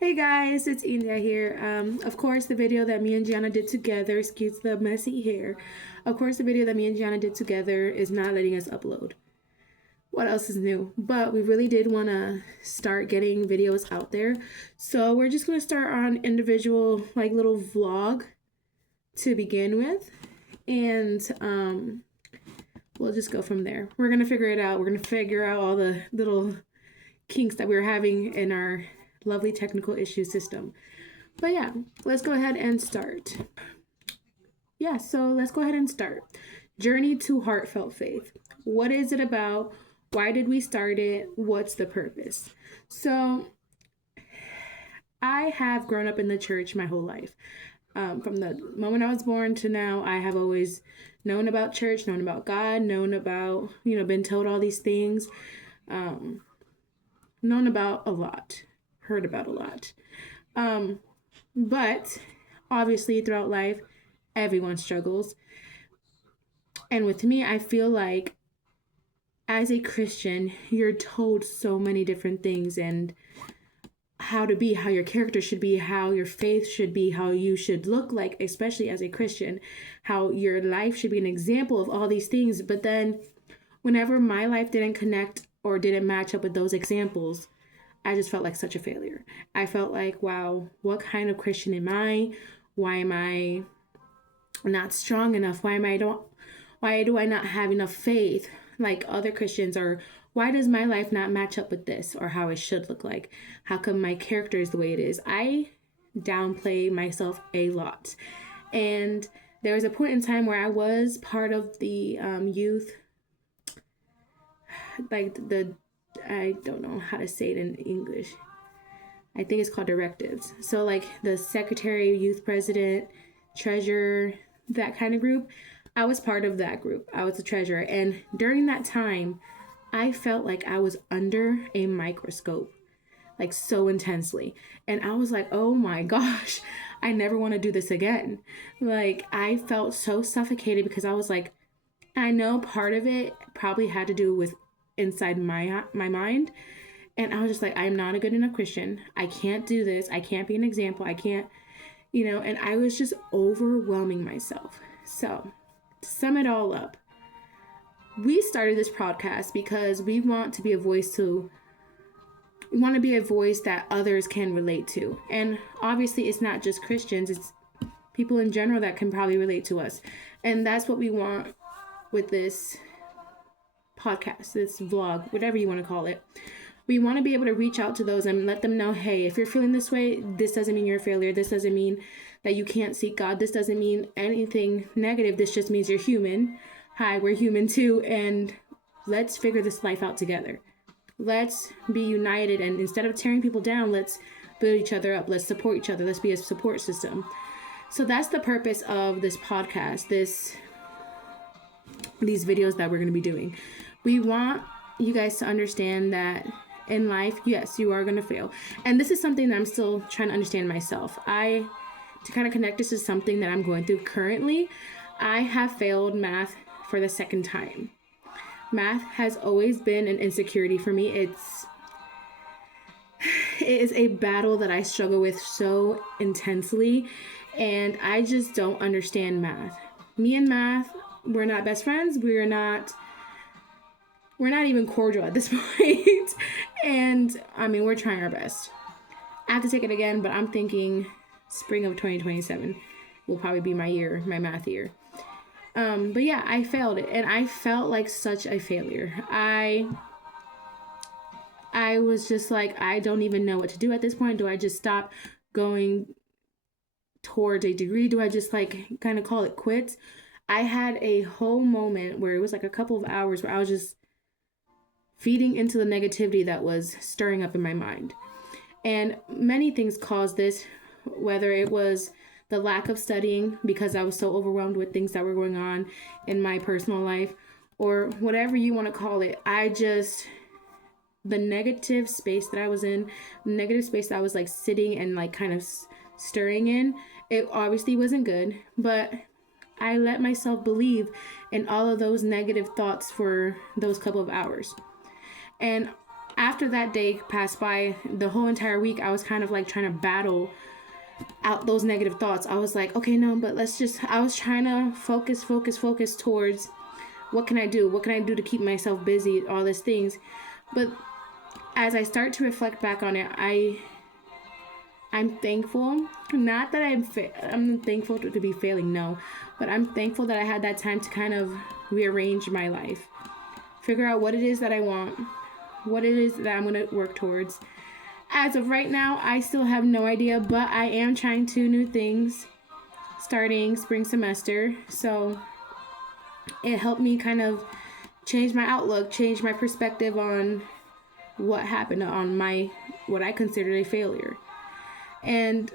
Hey guys, it's Indieah here. Of course, the video that me and Gianna did together, excuse the messy hair. Of course, the video that me and Gianna did together is not letting us upload. What else is new? But we really did want to start getting videos out there. So we're just going to start on individual, like little vlog to begin with. And we'll just go from there. We're going to figure it out. We're going to figure out all the little kinks that we were having in our lovely technical issue system. But yeah, let's go ahead and start. So let's go ahead and start. Journey to Heartfelt Faith. What is it about? Why did we start it? What's the purpose? So I have grown up in the church my whole life. From the moment I was born to now, I have always known about church, known about God, known about, been told all these things, known about a lot, heard about a lot. But obviously throughout life, everyone struggles. And with me, I feel like as a Christian, you're told so many different things and how to be, how your character should be, how your faith should be, how you should look like, especially as a Christian, how your life should be an example of all these things. But then whenever my life didn't connect or didn't match up with those examples, I just felt like such a failure. I felt like, wow, what kind of Christian am I? Why am I not strong enough? Why do I not have enough faith like other Christians? Or why does my life not match up with this or how it should look like? How come my character is the way it is? I downplay myself a lot. And there was a point in time where I was part of the youth, like I don't know how to say it in English. I think it's called directives. So like the secretary, youth president, treasurer, that kind of group. I was part of that group. I was the treasurer. And during that time, I felt like I was under a microscope, like so intensely. And I was like, oh my gosh, I never want to do this again. Like I felt so suffocated because I was like, I know part of it probably had to do with inside my mind. And I was just like, I'm not a good enough Christian. I can't do this. I can't be an example. I can't, and I was just overwhelming myself. So to sum it all up, we started this podcast because we want to be a voice that others can relate to. And obviously it's not just Christians, it's people in general that can probably relate to us. And that's what we want with this podcast, this vlog, whatever you want to call it. We want to be able to reach out to those and let them know, hey, if you're feeling this way, this doesn't mean you're a failure. This doesn't mean that you can't seek God. This doesn't mean anything negative. This just means you're human. Hi, we're human too. And let's figure this life out together. Let's be united. And instead of tearing people down, let's build each other up. Let's support each other. Let's be a support system. So that's the purpose of this podcast, these videos that we're going to be doing. We want you guys to understand that in life, yes, you are going to fail. And this is something that I'm still trying to understand myself. To kind of connect this to something that I'm going through currently, I have failed math for the second time. Math has always been an insecurity for me. It is a battle that I struggle with so intensely, and I just don't understand math. Me and math, we're not best friends. We're not even cordial at this point. And I mean, we're trying our best. I have to take it again, but I'm thinking spring of 2027 will probably be my math year. But yeah, I failed it and I felt like such a failure. I was just like, I don't even know what to do at this point. Do I just stop going towards a degree? Do I just like kind of call it quits? I had a whole moment where it was like a couple of hours where I was just feeding into the negativity that was stirring up in my mind. And many things caused this, whether it was the lack of studying because I was so overwhelmed with things that were going on in my personal life, or whatever you want to call it. The negative space that I was in, negative space that I was like sitting and like kind of stirring in, it obviously wasn't good, but I let myself believe in all of those negative thoughts for those couple of hours. And after that day passed by, the whole entire week, I was kind of like trying to battle out those negative thoughts. I was like, okay, no, but I was trying to focus towards what can I do? What can I do to keep myself busy? All these things. But as I start to reflect back on it, I'm thankful. Not that I'm thankful to be failing, no. But I'm thankful that I had that time to kind of rearrange my life. Figure out what it is that I want. What it is that I'm going to work towards. As of right now, I still have no idea, but I am trying 2 new things starting spring semester. So it helped me kind of change my outlook, change my perspective on what happened, on what I considered a failure. And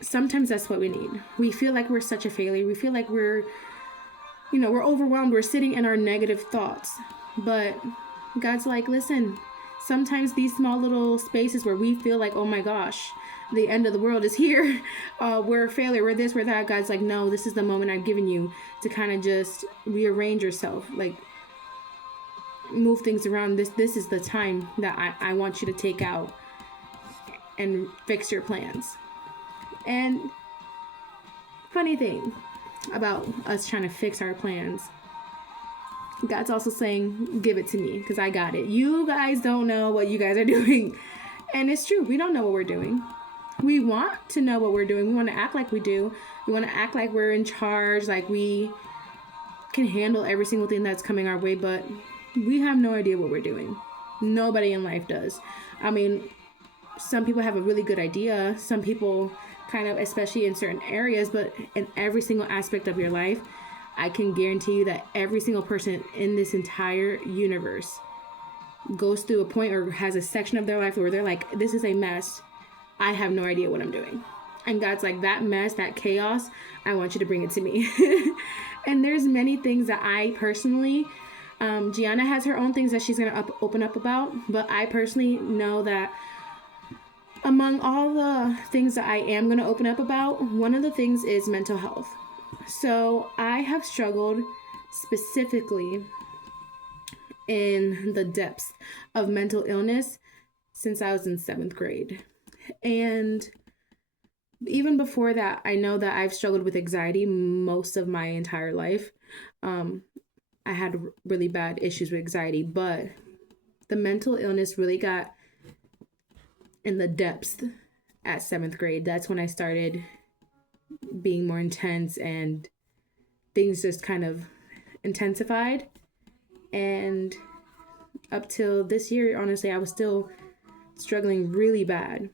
sometimes that's what we need. We feel like we're such a failure. We feel like we're overwhelmed. We're sitting in our negative thoughts. But God's like, listen, sometimes these small little spaces where we feel like, oh my gosh, the end of the world is here. We're a failure. We're this, we're that. God's like, no, this is the moment I've given you to kind of just rearrange yourself. Like, move things around. This is the time that I want you to take out and fix your plans. And funny thing about us trying to fix our plans, God's also saying, give it to me because I got it. You guys don't know what you guys are doing. And it's true. We don't know what we're doing. We want to know what we're doing. We want to act like we do. We want to act like we're in charge, like we can handle every single thing that's coming our way, but we have no idea what we're doing. Nobody in life does. I mean, some people have a really good idea. Some people kind of, especially in certain areas, but in every single aspect of your life, I can guarantee you that every single person in this entire universe goes through a point or has a section of their life where they're like, this is a mess. I have no idea what I'm doing. And God's like, that mess, that chaos, I want you to bring it to me. And there's many things that I personally, Gianna has her own things that she's going to open up about. But I personally know that among all the things that I am going to open up about, one of the things is mental health. So I have struggled specifically in the depths of mental illness since I was in 7th grade. And even before that, I know that I've struggled with anxiety most of my entire life. I had really bad issues with anxiety, but the mental illness really got in the depths at 7th grade. That's when I started being more intense and things just kind of intensified. And up till this year, honestly, I was still struggling really bad.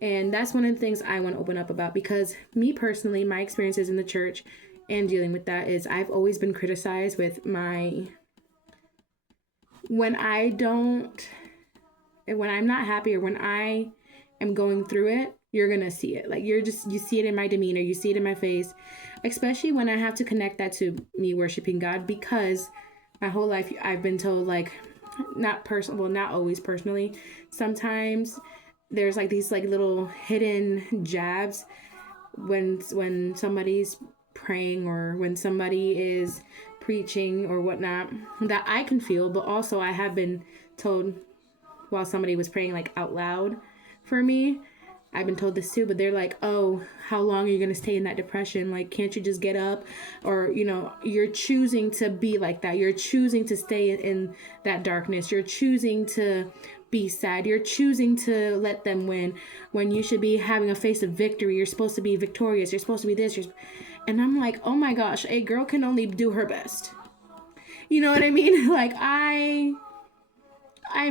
And that's one of the things I want to open up about, because me personally, my experiences in the church and dealing with that is I've always been criticized with when I'm not happy or when I am going through it, you're going to see it. Like you see it in my demeanor, you see it in my face, especially when I have to connect that to me worshiping God, because my whole life I've been told, like, not always personally. Sometimes there's like these like little hidden jabs when somebody's praying or when somebody is preaching or whatnot that I can feel, but also I have been told while somebody was praying like out loud for me, I've been told this too, but they're like, oh, how long are you going to stay in that depression? Like, can't you just get up? Or, you're choosing to be like that. You're choosing to stay in that darkness. You're choosing to be sad. You're choosing to let them win when you should be having a face of victory. You're supposed to be victorious. You're supposed to be this. And I'm like, oh my gosh, a girl can only do her best. You know what I mean? Like, I'm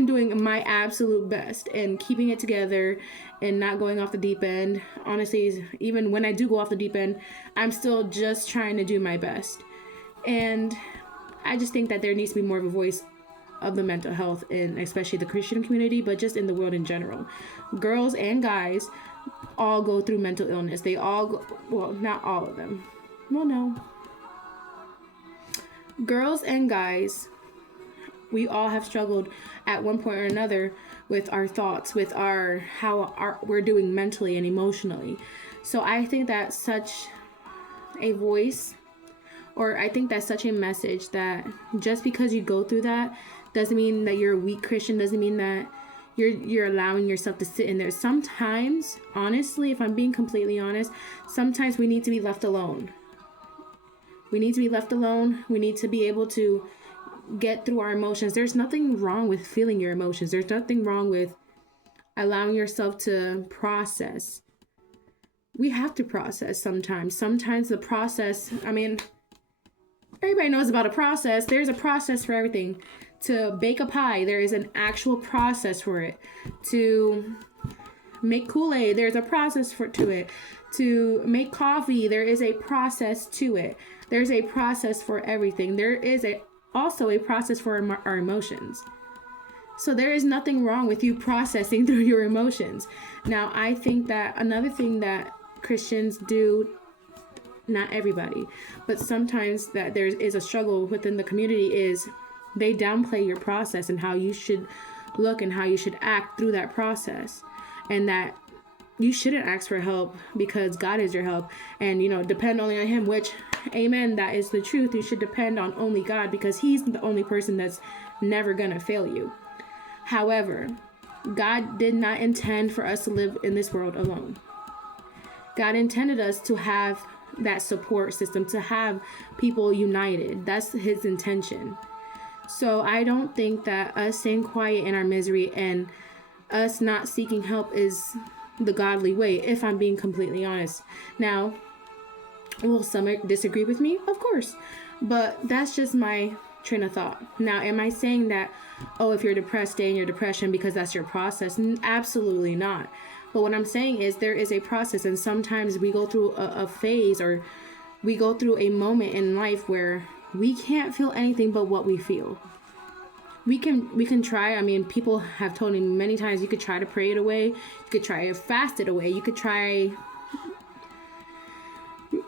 doing my absolute best and keeping it together and not going off the deep end. Honestly, even when I do go off the deep end, I'm still just trying to do my best. And I just think that there needs to be more of a voice of the mental health in especially the Christian community, but just in the world in general. Girls and guys all go through mental illness. They all go, well, not all of them. Well, no. Girls and guys, we all have struggled at one point or another with our thoughts, with how we're doing mentally and emotionally. So I think that's such a voice, or I think that's such a message that just because you go through that doesn't mean that you're a weak Christian, doesn't mean that you're allowing yourself to sit in there. Sometimes, honestly, if I'm being completely honest, sometimes we need to be left alone. We need to be left alone. We need to be able to get through our emotions. There's nothing wrong with feeling your emotions. There's nothing wrong with allowing yourself to process. We have to process sometimes. Sometimes the process, I mean, everybody knows about a process. There's a process for everything. To bake a pie, there is an actual process for it. To make Kool-Aid, there's a process to it. To make coffee, there is a process to it. There's a process for everything. There is also a process for our emotions. So there is nothing wrong with you processing through your emotions. Now, I think that another thing that Christians do, not everybody, but sometimes that there is a struggle within the community, is they downplay your process and how you should look and how you should act through that process. And that you shouldn't ask for help because God is your help, and depend only on him, which, amen, that is the truth. You should depend on only God because he's the only person that's never gonna fail you. However, God did not intend for us to live in this world alone. God intended us to have that support system, to have people united. That's his intention. So I don't think that us staying quiet in our misery and us not seeking help is the godly way, if I'm being completely honest. Now, will some disagree with me? Of course. But that's just my train of thought. Now, am I saying that, if you're depressed, stay in your depression because that's your process? Absolutely not. But what I'm saying is there is a process, and sometimes we go through a phase, or we go through a moment in life where we can't feel anything but what we feel. We can try. I mean, people have told me many times you could try to pray it away. You could try to fast it away. You could try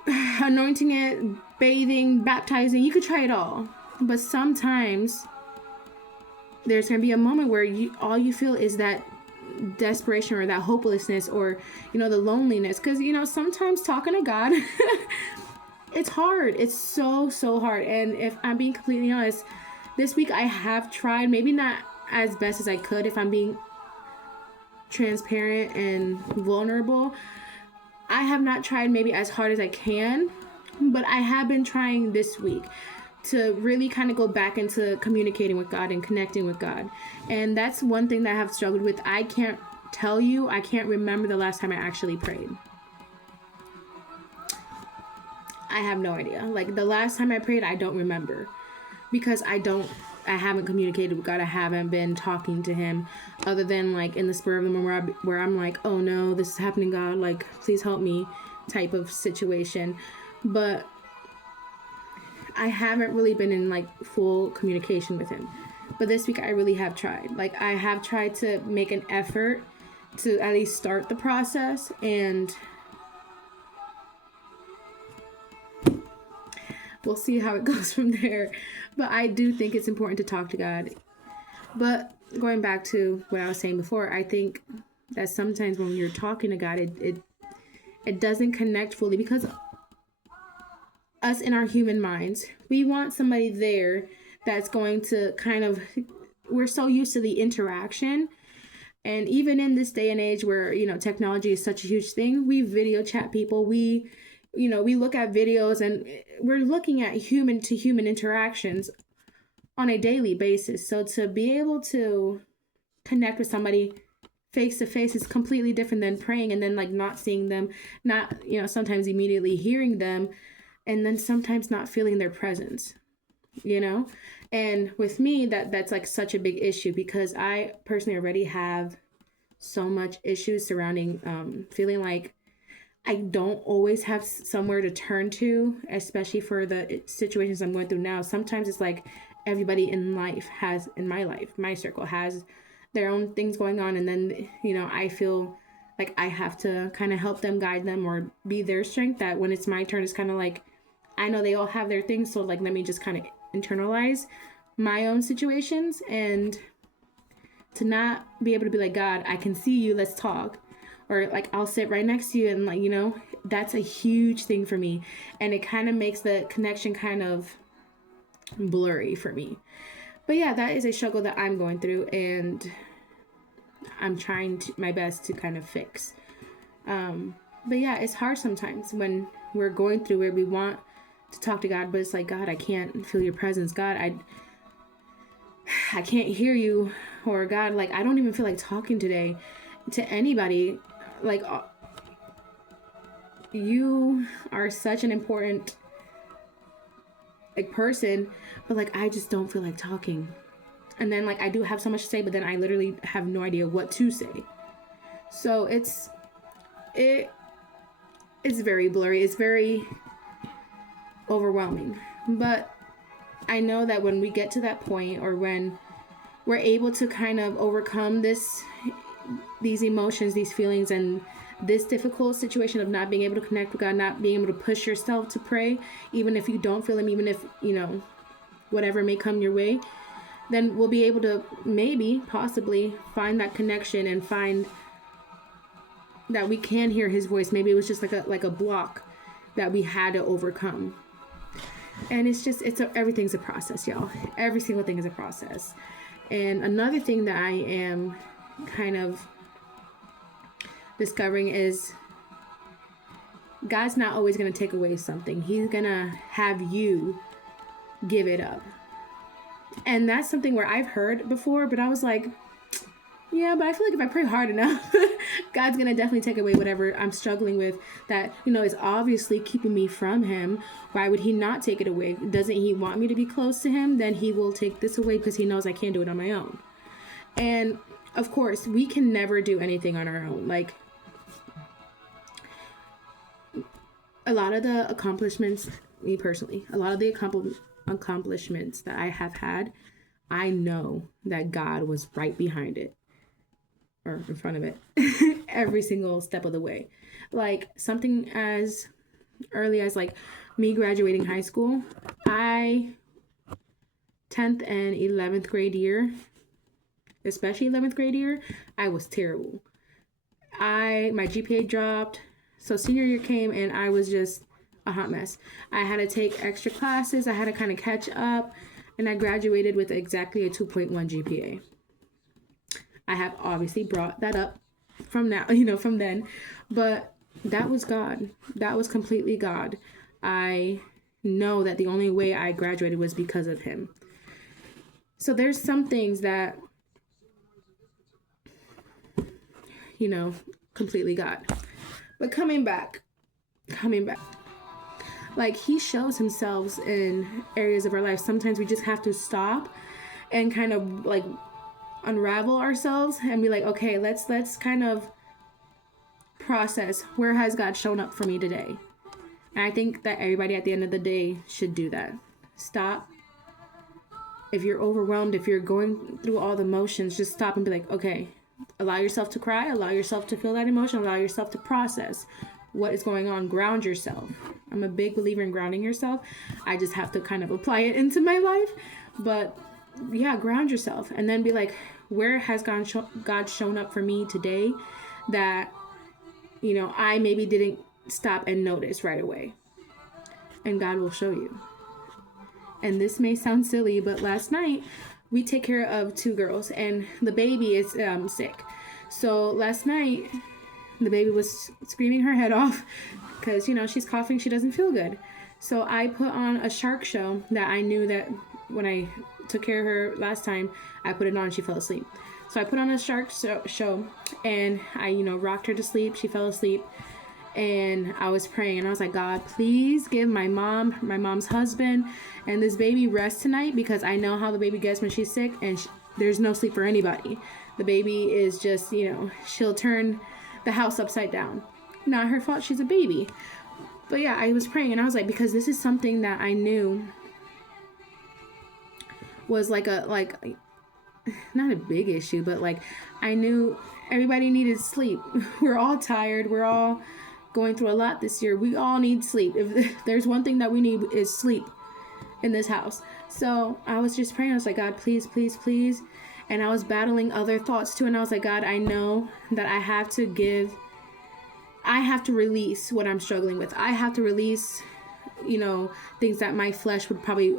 anointing it, bathing, baptizing. You could try it all. But sometimes there's going to be a moment where all you feel is that desperation or that hopelessness, or the loneliness, because sometimes talking to God it's hard. It's so hard. And if I'm being completely honest, this week I have tried, maybe not as best as I could, if I'm being transparent and vulnerable. I have not tried maybe as hard as I can, but I have been trying this week to really kind of go back into communicating with God and connecting with God. And that's one thing that I have struggled with. I can't remember the last time I actually prayed. I have no idea. Like, the last time I prayed, I don't remember, because I haven't communicated with God. I haven't been talking to him, other than like in the spur of the moment where I'm like, oh no, this is happening, God, like, please help me type of situation. But I haven't really been in like full communication with him. But this week I really have tried. Like, I have tried to make an effort to at least start the process, and we'll see how it goes from there. But I do think it's important to talk to God. But going back to what I was saying before, I think that sometimes when you're talking to God, it doesn't connect fully, because us in our human minds, we want somebody there that's going to we're so used to the interaction. And even in this day and age where, technology is such a huge thing, we video chat people. We look at videos, and we're looking at human to human interactions on a daily basis. So to be able to connect with somebody face to face is completely different than praying and then like not seeing them, not, sometimes immediately hearing them, and then sometimes not feeling their presence, And with me, that's like such a big issue, because I personally already have so much issues surrounding feeling like I don't always have somewhere to turn to, especially for the situations I'm going through now. Sometimes it's like everybody in my circle has their own things going on. And then, I feel like I have to kind of help them, guide them, or be their strength. That when it's my turn, it's kind of like, I know they all have their things. So like, let me just kind of internalize my own situations, and to not be able to be like, God, I can see you, let's talk. Or like, I'll sit right next to you, and like, that's a huge thing for me. And it kind of makes the connection kind of blurry for me. But yeah, that is a struggle that I'm going through. And I'm trying my best to kind of fix. But yeah, it's hard sometimes when we're going through where we want to talk to God, but it's like, God, I can't feel your presence. God, I can't hear you. Or God, like, I don't even feel like talking today to anybody. Like, you are such an important like person, but like, I just don't feel like talking. And then like, I do have so much to say, but then I literally have no idea what to say. So it's very blurry. It's very overwhelming. But I know that when we get to that point, or when we're able to kind of overcome these emotions, these feelings, and this difficult situation of not being able to connect with God, not being able to push yourself to pray, even if you don't feel Him, even if, whatever may come your way, then we'll be able to maybe, possibly find that connection and find that we can hear His voice. Maybe it was just like a block that we had to overcome. And everything's a process, y'all. Every single thing is a process. And another thing that I am kind of discovering is God's not always going to take away something. He's going to have you give it up. And that's something where I've heard before, but I was like, yeah, but I feel like if I pray hard enough, God's going to definitely take away whatever I'm struggling with that, is obviously keeping me from Him. Why would He not take it away? Doesn't He want me to be close to Him? Then He will take this away because He knows I can't do it on my own. And of course, we can never do anything on our own. Like, a lot of the accomplishments, me personally, a lot of the accomplishments that I have had, I know that God was right behind it, or in front of it, every single step of the way. Like, something as early as like me graduating high school, 10th and 11th grade year, especially 11th grade year, I was terrible. My GPA dropped. So senior year came and I was just a hot mess. I had to take extra classes. I had to kind of catch up, and I graduated with exactly a 2.1 GPA. I have obviously brought that up from then, but that was God. That was completely God. I know that the only way I graduated was because of Him. So there's some things that, completely God. But coming back, like, He shows Himself in areas of our life. Sometimes we just have to stop and kind of like unravel ourselves and be like, okay, let's kind of process, where has God shown up for me today? And I think that everybody at the end of the day should do that. Stop. If you're overwhelmed, if you're going through all the motions, just stop and be like, okay, allow yourself to cry, allow yourself to feel that emotion, allow yourself to process what is going on. Ground yourself. I'm a big believer in grounding yourself. I just have to kind of apply it into my life. But yeah, ground yourself and then be like, where has God shown up for me today that, I maybe didn't stop and notice right away? And God will show you. And this may sound silly, but last night we take care of 2 girls and the baby is sick. So last night the baby was screaming her head off because, she's coughing. She doesn't feel good. So I put on a shark show that I knew that when I took care of her last time, I put it on and she fell asleep. So I put on a shark show and I, rocked her to sleep. She fell asleep and I was praying and I was like, God, please give my mom's husband and this baby rest tonight, because I know how the baby gets when she's sick and there's no sleep for anybody. The baby is just, she'll turn the house upside down. Not her fault. She's a baby. But yeah, I was praying and I was like, because this is something that I knew was like not a big issue, but like I knew everybody needed sleep. We're all tired. We're all going through a lot this year. We all need sleep. If there's one thing that we need, is sleep in this house. So I was just praying. I was like, God, please, please, please. And I was battling other thoughts too. And I was like, God, I know that I have to release what I'm struggling with. I have to release, things that my flesh would probably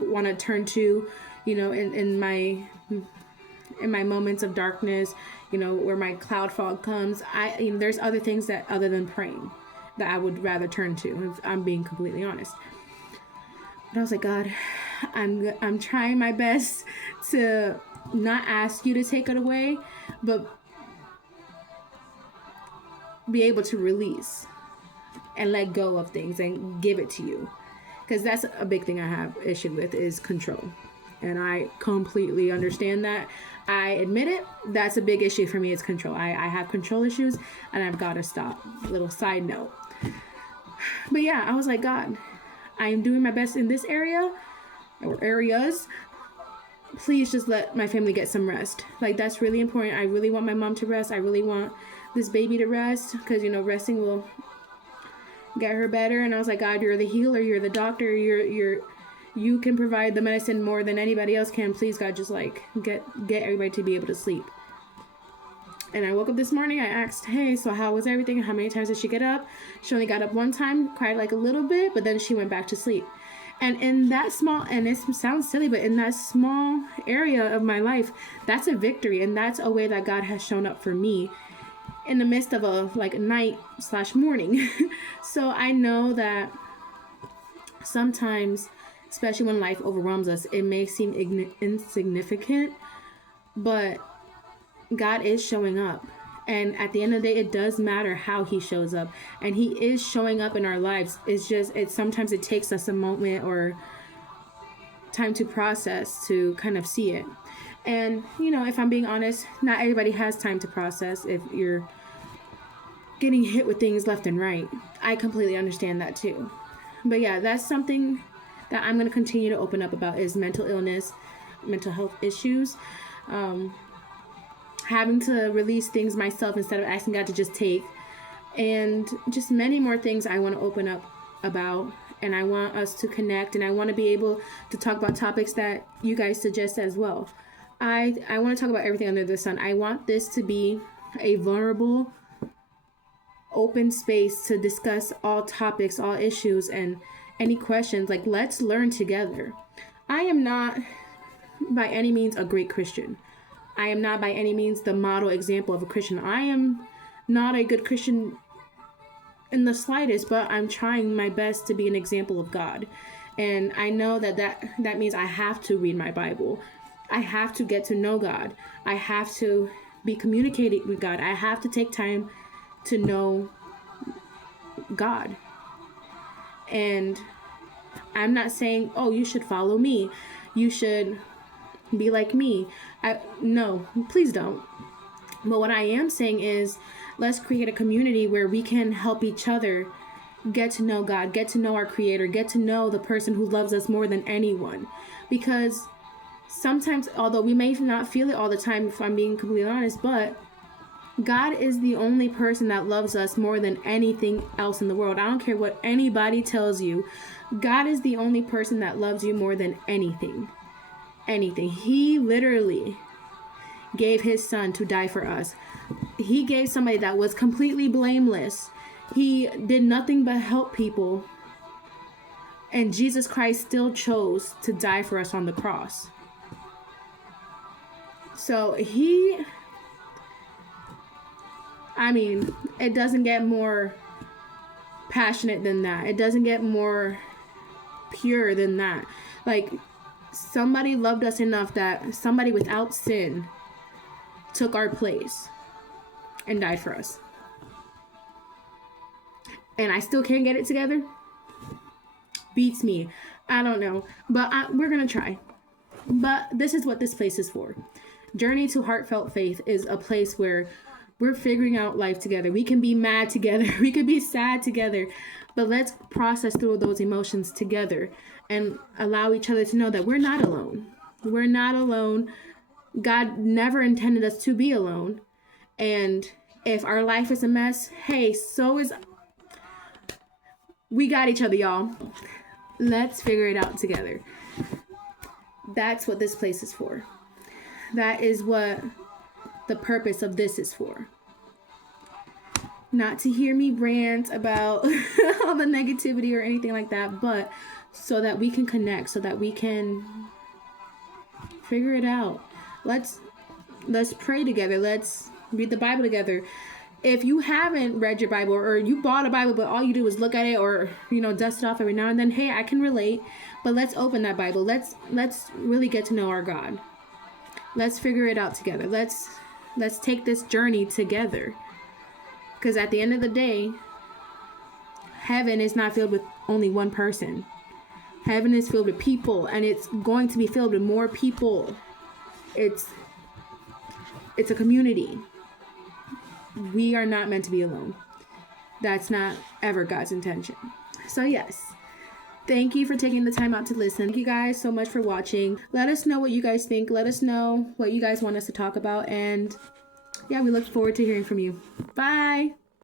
want to turn to, in in my moments of darkness, where my cloud fog comes, there's other things that other than praying that I would rather turn to, if I'm being completely honest. But I was like, God, I'm trying my best to not ask you to take it away, but be able to release and let go of things and give it to you. Because that's a big thing I have issue with, is control. And I completely understand that. I admit it. That's a big issue for me, is control. I have control issues, and I've got to stop. Little side note. But yeah, I was like, God, I am doing my best in this area or areas. Please just let my family get some rest. Like, that's really important. I really want my mom to rest. I really want this baby to rest, because, resting will get her better. And I was like, God, you're the healer, you're the doctor, you can provide the medicine more than anybody else can. Please, God, just like get everybody to be able to sleep. And I woke up this morning, I asked, hey, so how was everything? How many times did she get up? She only got up one time, cried like a little bit, but then she went back to sleep. And in that small, and it sounds silly, but in that small area of my life, that's a victory. And that's a way that God has shown up for me in the midst of a night/morning. So I know that sometimes, especially when life overwhelms us, it may seem insignificant, but God is showing up. And at the end of the day, it does matter how he shows up. And he is showing up in our lives. Sometimes it takes us a moment or time to process to kind of see it. And, if I'm being honest, not everybody has time to process if you're getting hit with things left and right. I completely understand that too. But yeah, that's something that I'm going to continue to open up about, is mental illness, mental health issues. Having to release things myself instead of asking God to just take. And just many more things I want to open up about. And I want us to connect. And I want to be able to talk about topics that you guys suggest as well. I want to talk about everything under the sun. I want this to be a vulnerable, open space to discuss all topics, all issues, and any questions. Like, let's learn together. I am not by any means a great Christian. I am not by any means the model example of a Christian. I am not a good Christian in the slightest, but I'm trying my best to be an example of God. And I know that means I have to read my Bible. I have to get to know God. I have to be communicating with God. I have to take time to know God. And I'm not saying, oh, you should follow me. You should be like me. No, please don't. But what I am saying is, let's create a community where we can help each other get to know God, get to know our Creator, get to know the person who loves us more than anyone. Because sometimes, although we may not feel it all the time, if I'm being completely honest, but God is the only person that loves us more than anything else in the world. I don't care what anybody tells you. God is the only person that loves you more than anything. Anything. He literally gave his son to die for us. He gave somebody that was completely blameless. He did nothing but help people. And Jesus Christ still chose to die for us on the cross. So it doesn't get more passionate than that. It doesn't get more pure than that. Like, somebody loved us enough that somebody without sin took our place and died for us. And I still can't get it together. Beats me. I don't know. But we're going to try. But this is what this place is for. Journey to Heartfelt Faith is a place where we're figuring out life together. We can be mad together. We could be sad together. But let's process through those emotions together and allow each other to know that we're not alone. We're not alone. God never intended us to be alone. And if our life is a mess, hey, we got each other, y'all. Let's figure it out together. That's what this place is for. That is what the purpose of this is for. Not to hear me rant about all the negativity or anything like that, but so that we can connect, so that we can figure it out. Let's Let's pray together. Let's read the Bible together. If you haven't read your Bible, or you bought a Bible but all you do is look at it, or dust it off every now and then, hey, I can relate. But let's open that Bible. Let's really get to know our God. Let's figure it out together. Let's take this journey together. Because at the end of the day, heaven is not filled with only one person. Heaven is filled with people, and it's going to be filled with more people. It's a community. We are not meant to be alone. That's not ever God's intention. So yes, thank you for taking the time out to listen. Thank you guys so much for watching. Let us know what you guys think. Let us know what you guys want us to talk about. And yeah, we look forward to hearing from you. Bye.